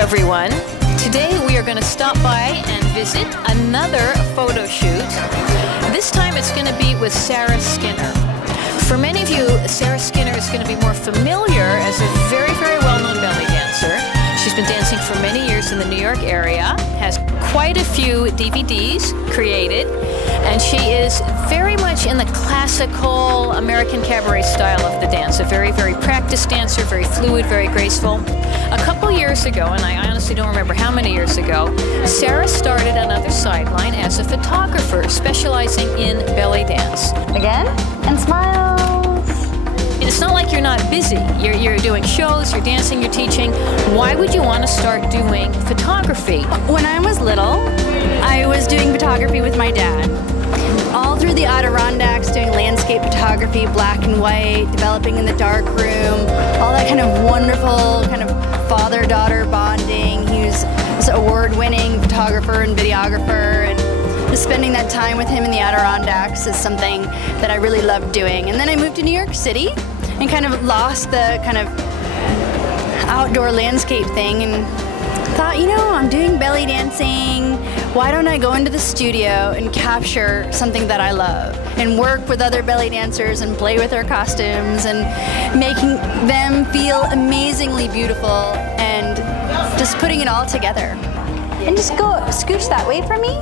everyone. Today we are going to stop by and visit another photo shoot. This time it's going to be with Sarah Skinner. For many of you, Sarah Skinner is going to be more familiar as a very, very well-known belly dancer. She's been dancing for many years in the New York area, has quite a few DVDs created, and she is very much in the classical American cabaret style of the dance. A very, very practiced dancer, very fluid, very graceful. A couple years ago, and I honestly don't remember how many years ago, Sarah started another sideline as a photographer specializing in belly dance. Again, and smiles. It's not like you're not busy. You're doing shows, you're dancing, you're teaching. Why would you want to start doing photography? When I was little, I was doing photography with my dad. All through the Adirondacks, doing landscape photography, black and white, developing in the dark room, all that kind of wonderful kind of father-daughter bonding. He was an award-winning photographer and videographer, and just spending that time with him in the Adirondacks is something that I really loved doing. And then I moved to New York City and kind of lost the kind of outdoor landscape thing and thought, you know, I'm doing belly dancing. Why don't I go into the studio and capture something that I love and work with other belly dancers and play with their costumes and making them feel amazingly beautiful and just putting it all together. And just go scooch that way for me.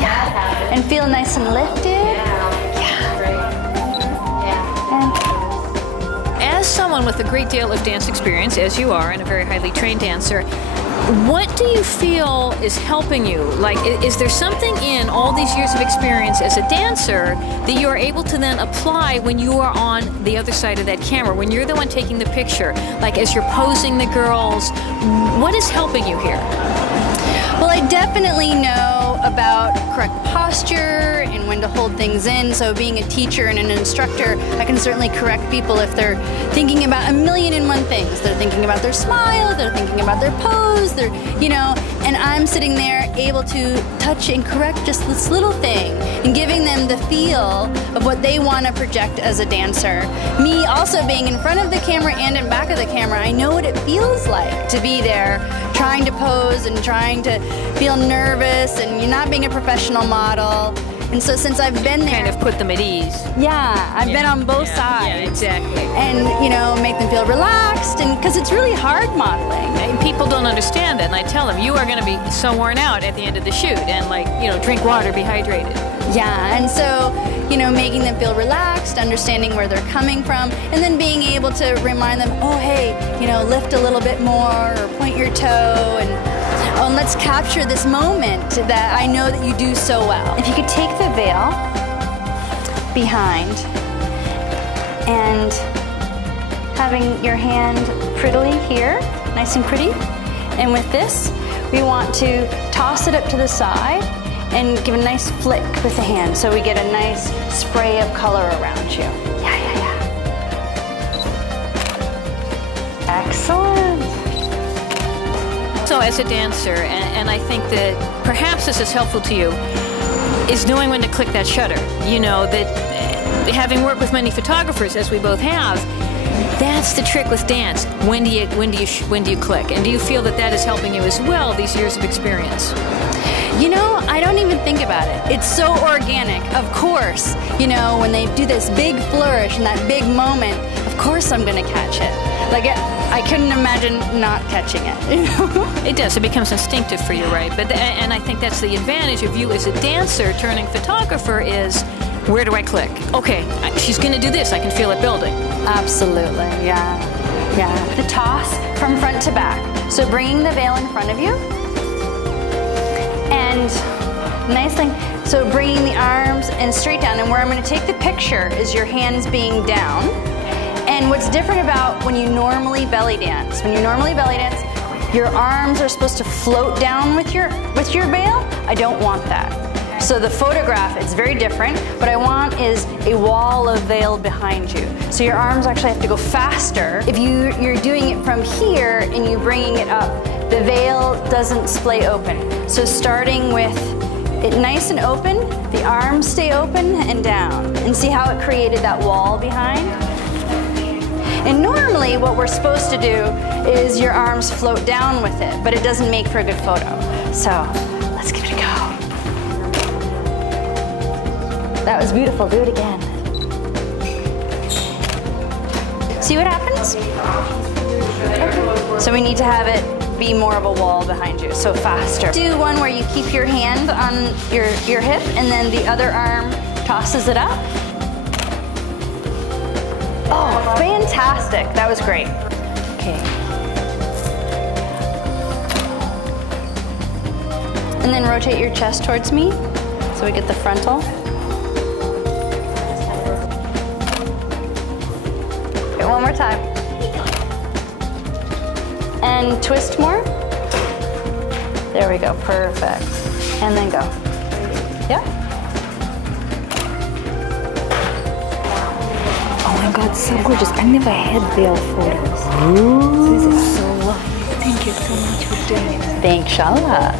Yeah. And feel nice and lifted. As someone with a great deal of dance experience, as you are, and a very highly trained dancer, what do you feel is helping you? Like, is there something in all these years of experience as a dancer that you are able to then apply when you are on the other side of that camera, when you're the one taking the picture, like as you're posing the girls? What is helping you here? Well, I definitely know about correct posture and when to hold things in. So being a teacher and an instructor, I can certainly correct people if they're thinking about a million and one things. They're thinking about their smile, they're thinking about their pose, they're, you know, and I'm sitting there able to touch and correct just this little thing and giving them the feel of what they want to project as a dancer. Me also being in front of the camera and in back of the camera, I know what it feels like to be there trying to pose and trying to feel nervous, and you're not being a professional model. And so since I've been there, kind of put them at ease. Yeah, I've been on both sides. Yeah, exactly. And, you know, make them feel relaxed, and because it's really hard modeling. And people don't understand that, and I tell them, you are going to be so worn out at the end of the shoot, and like, you know, drink water, be hydrated. Yeah, and so, you know, making them feel relaxed, understanding where they're coming from, and then being able to remind them, oh, hey, you know, lift a little bit more, or point your toe, and let's capture this moment that I know that you do so well. If you could take the veil behind and having your hand prettily here, nice and pretty, and with this, we want to toss it up to the side and give a nice flick with the hand so we get a nice spray of color around you. Excellent. So as a dancer, and I think that perhaps this is helpful to you, is knowing when to click that shutter. You know, that having worked with many photographers, as we both have, that's the trick with dance. When do you click? And do you feel that that is helping you as well, these years of experience? You know, I don't even think about it. It's so organic. Of course, you know, when they do this big flourish and that big moment, of course I'm gonna catch it. Like, I couldn't imagine not catching it, you know? It does, it becomes instinctive for you, right? But and I think that's the advantage of you as a dancer turning photographer is, where do I click? Okay, she's gonna do this, I can feel it building. Absolutely, yeah. The toss from front to back. So bringing the veil in front of you, and nice thing, so bringing the arms and straight down, and where I'm gonna take the picture is your hands being down. And what's different about when you normally belly dance, your arms are supposed to float down with your veil. I don't want that. So the photograph, it's very different. What I want is a wall of veil behind you. So your arms actually have to go faster. If you're doing it from here and you're bringing it up, the veil doesn't splay open. So starting with it nice and open, the arms stay open and down. And see how it created that wall behind? And normally what we're supposed to do is your arms float down with it, but it doesn't make for a good photo. So let's give it a go. That was beautiful, do it again. See what happens? Okay. So we need to have it be more of a wall behind you, so faster. Do one where you keep your hand on your hip and then the other arm tosses it up. Oh, fantastic. That was great. Okay. And then rotate your chest towards me so we get the frontal. Okay, one more time. And twist more. There we go, perfect. And then go. Yeah. Oh my God, so gorgeous. I never had veil photos. Ooh. This is so lovely. Thank you so much for doing it. Thanks, Shala.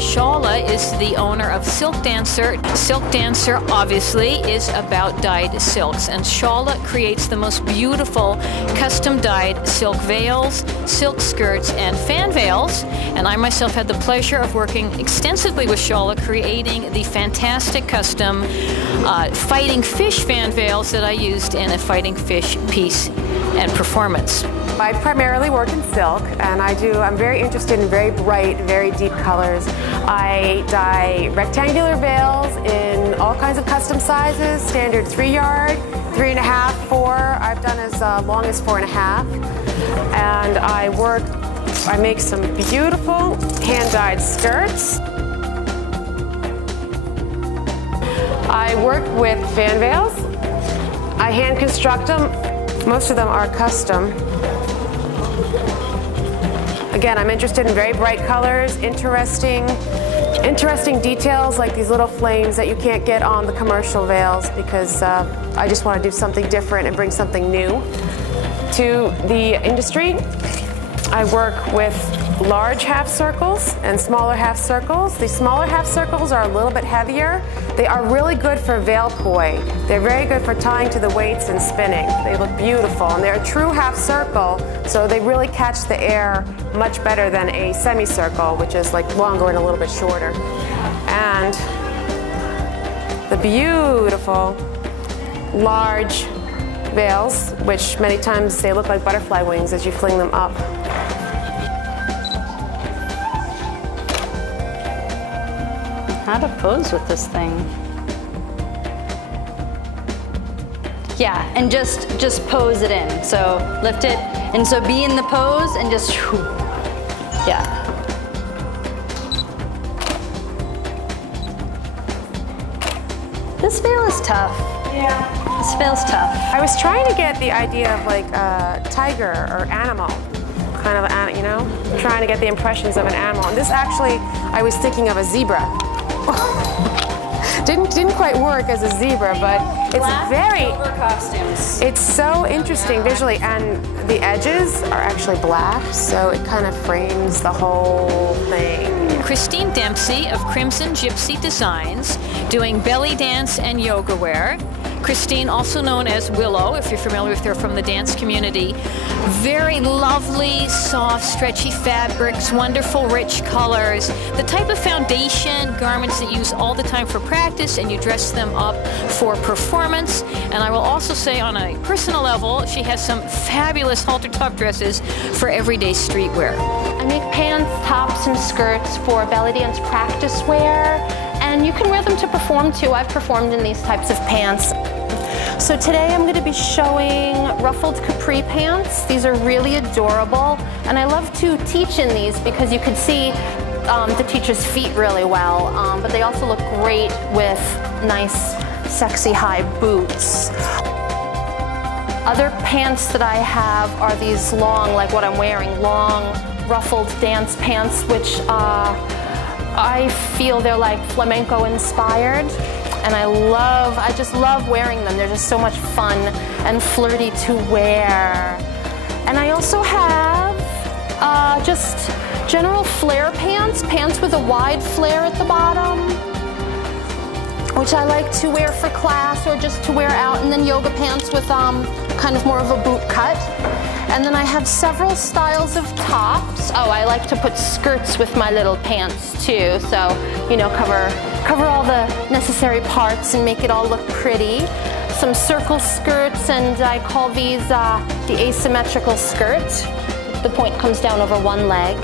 Shala is the owner of Silk Dancer. Silk Dancer obviously is about dyed silks, and Shala creates the most beautiful custom dyed silk veils, silk skirts, and fan veils. And I myself had the pleasure of working extensively with Shala, creating the fantastic custom Fighting Fish fan veils that I used in a Fighting Fish piece and performance. I primarily work in silk, and I'm very interested in very bright, very deep colors. I dye rectangular veils in all kinds of custom sizes, standard 3-yard, 3.5, 4. I've done as long as 4.5. And I make some beautiful hand-dyed skirts. I work with fan veils. I hand construct them. Most of them are custom. Again, I'm interested in very bright colors, interesting details like these little flames that you can't get on the commercial veils, because I just want to do something different and bring something new to the industry. I work with large half circles and smaller half circles. The smaller half circles are a little bit heavier. They are really good for veil poi. They're very good for tying to the weights and spinning. They look beautiful, and they're a true half circle, so they really catch the air much better than a semicircle, which is like longer and a little bit shorter. And the beautiful large veils, which many times they look like butterfly wings as you fling them up. How to pose with this thing? Yeah, and just pose it in. So lift it, and so be in the pose and just, yeah. This veil is tough. Yeah. This veil's tough. I was trying to get the idea of like a tiger or animal, kind of, you know, trying to get the impressions of an animal. And this actually, I was thinking of a zebra. Didn't quite work as a zebra, but it's very costumes. It's so interesting visually, and the edges are actually black, so it kind of frames the whole thing. Kristine Dempsey of Crimson Gypsy Designs, doing belly dance and yoga wear. Kristine, also known as Willow, if you're familiar with her from the dance community. Very lovely, soft, stretchy fabrics, wonderful, rich colors. The type of foundation garments that you use all the time for practice, and you dress them up for performance. And I will also say, on a personal level, she has some fabulous halter top dresses for everyday streetwear. I make pants, tops, and skirts for belly dance practice wear, and you can wear them to perform too. I've performed in these types of pants. So today I'm going to be showing ruffled capri pants. These are really adorable, and I love to teach in these because you can see the teacher's feet really well, but they also look great with nice, sexy high boots. Other pants that I have are these long, like what I'm wearing, long ruffled dance pants, which I feel they're like flamenco inspired. And I just love wearing them. They're just so much fun and flirty to wear. And I also have just general flare pants, pants with a wide flare at the bottom, which I like to wear for class or just to wear out, and then yoga pants with kind of more of a boot cut. And then I have several styles of tops. Oh, I like to put skirts with my little pants too, so, you know, cover all the necessary parts and make it all look pretty. Some circle skirts, and I call these the asymmetrical skirt. The point comes down over one leg.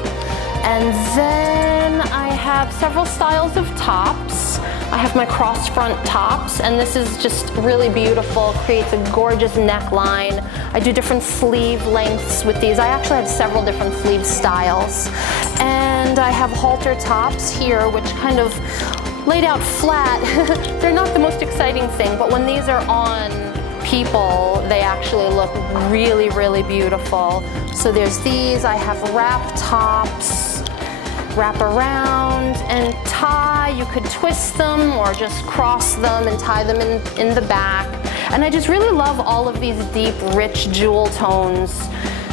And then I have several styles of tops. I have my cross front tops, and this is just really beautiful, creates a gorgeous neckline. I do different sleeve lengths with these. I actually have several different sleeve styles. And I have halter tops here, which kind of laid out flat. They're not the most exciting thing, but when these are on people, they actually look really, really beautiful. So there's these. I have wrap tops, wrap around and tie. You could twist them or just cross them and tie them in the back. And I just really love all of these deep, rich jewel tones.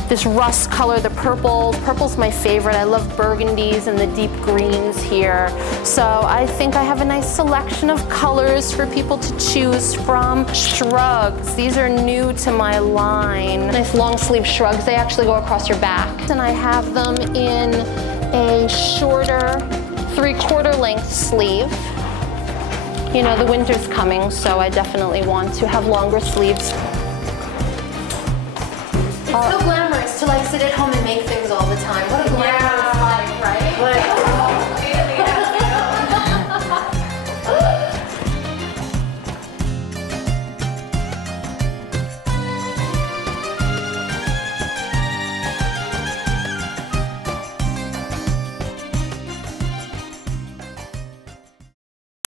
This rust color, the purple. Purple's my favorite. I love burgundies and the deep greens here. So I think I have a nice selection of colors for people to choose from. Shrugs, these are new to my line. Nice long sleeve shrugs. They actually go across your back. And I have them in a shorter 3/4 length sleeve. You know, the winter's coming, so I definitely want to have longer sleeves. It's so glamorous to like sit at home and make things all the time. What a glamorous